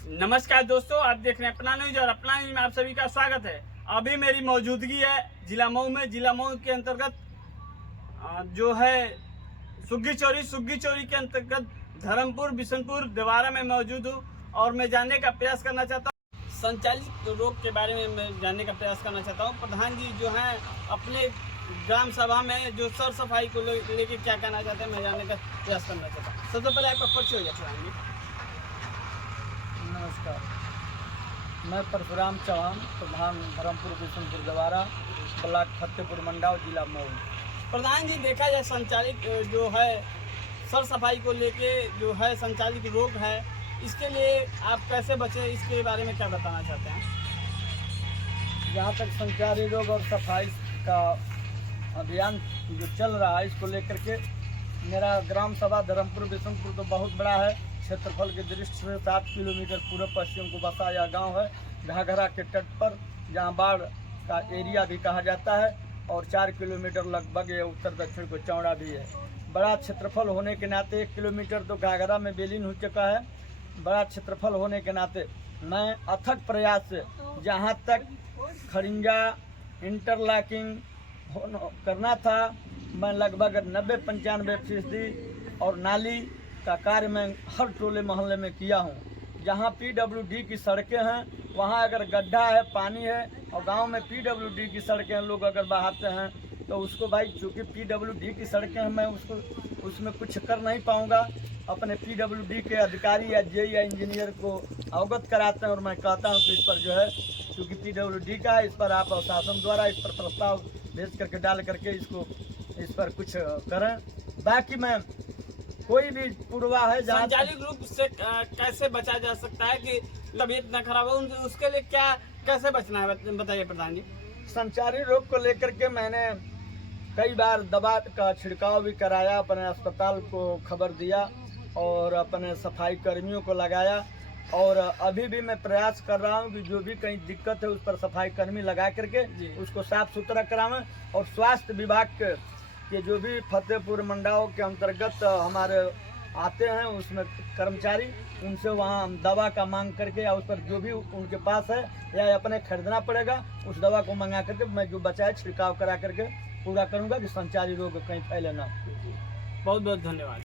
नमस्कार दोस्तों, आप देख रहे हैं अपना न्यूज और अपना न्यूज में आप सभी का स्वागत है। अभी मेरी मौजूदगी है जिला मऊ में। जिला मऊ के अंतर्गत जो है सुग्गी चोरी के अंतर्गत धर्मपुर बिशनपुर देवारा में मौजूद हूँ और मैं जानने का प्रयास करना चाहता हूँ, संचालित रोग के बारे में मैं जानने का प्रयास करना चाहता हूँ। प्रधान जी जो हैं अपने ग्राम सभा में जो सर सफाई को लेके क्या कहना चाहते हैं, मैं जानने का प्रयास करना चाहता हूँ। सबसे पहले आपका परिचय हो जाए प्रधान जी। नमस्कार, मैं परशुराम चौहान, प्रधान धर्मपुर बिशनपुर देवारा, ब्लॉक फतेहपुर मंडाव, जिला मऊ। प्रधान जी, देखा जाए संचालित जो है सर सफाई को लेके जो है संचालित रोग है, इसके लिए आप कैसे बचे, इसके बारे में क्या बताना चाहते हैं? जहाँ तक संचारी रोग और सफाई का अभियान जो चल रहा है, इसको लेकर के मेरा ग्राम सभा धर्मपुर बिशनपुर तो बहुत बड़ा है। क्षेत्रफल की दृष्टि से 7 किलोमीटर पूर्व पश्चिम को बसा यह गांव है, घाघरा के तट पर, जहां बाढ़ का एरिया भी कहा जाता है, और 4 किलोमीटर लगभग ये उत्तर दक्षिण को चौड़ा भी है। बड़ा क्षेत्रफल होने के नाते 1 किलोमीटर तो घाघरा में विलीन हो चुका है। बड़ा क्षेत्रफल होने के नाते मैं अथक प्रयास से जहाँ तक खड़िंजा इंटरलॉकिंग करना था, मैं लगभग 90-95% और नाली का कार्य मैं हर टोले मोहल्ले में किया हूँ। जहाँ PWD की सड़कें हैं वहाँ अगर गड्ढा है, पानी है, और गांव में PWD की सड़कें हैं, लोग अगर बहाते हैं तो उसको भाई, चूँकि PWD की सड़कें हैं, मैं उसमें कुछ कर नहीं पाऊँगा। अपने PWD के अधिकारी या जे या इंजीनियर को अवगत कराते हैं और मैं कहता हूँ कि इस पर जो है, क्योंकि PWD का है, इस पर आप शासन द्वारा इस पर प्रस्ताव भेज करके डाल करके इस पर कुछ करें। बाकी मैं कोई भी पूर्वा है संचालित रूप से कैसे बचा जा सकता है कि तबीयत न खराब हो, उसके लिए क्या कैसे बचना है, बताइए प्रधान जी। संचारी रोग को लेकर के मैंने कई बार दवा का छिड़काव भी कराया, अपने अस्पताल को खबर दिया और अपने सफाई कर्मियों को लगाया, और अभी भी मैं प्रयास कर रहा हूं कि जो भी कहीं दिक्कत है उस पर सफाई कर्मी लगा करके उसको साफ सुथरा करावें। और स्वास्थ्य विभाग के जो भी फतेहपुर मंडाव के अंतर्गत हमारे आते हैं उसमें कर्मचारी, उनसे वहाँ हम दवा का मांग करके या उस पर जो भी उनके पास है या अपने खरीदना पड़ेगा, उस दवा को मंगा करके मैं जो बचाए छिड़काव करा करके पूरा करूँगा कि संचारी रोग कहीं फैले ना। बहुत बहुत धन्यवाद।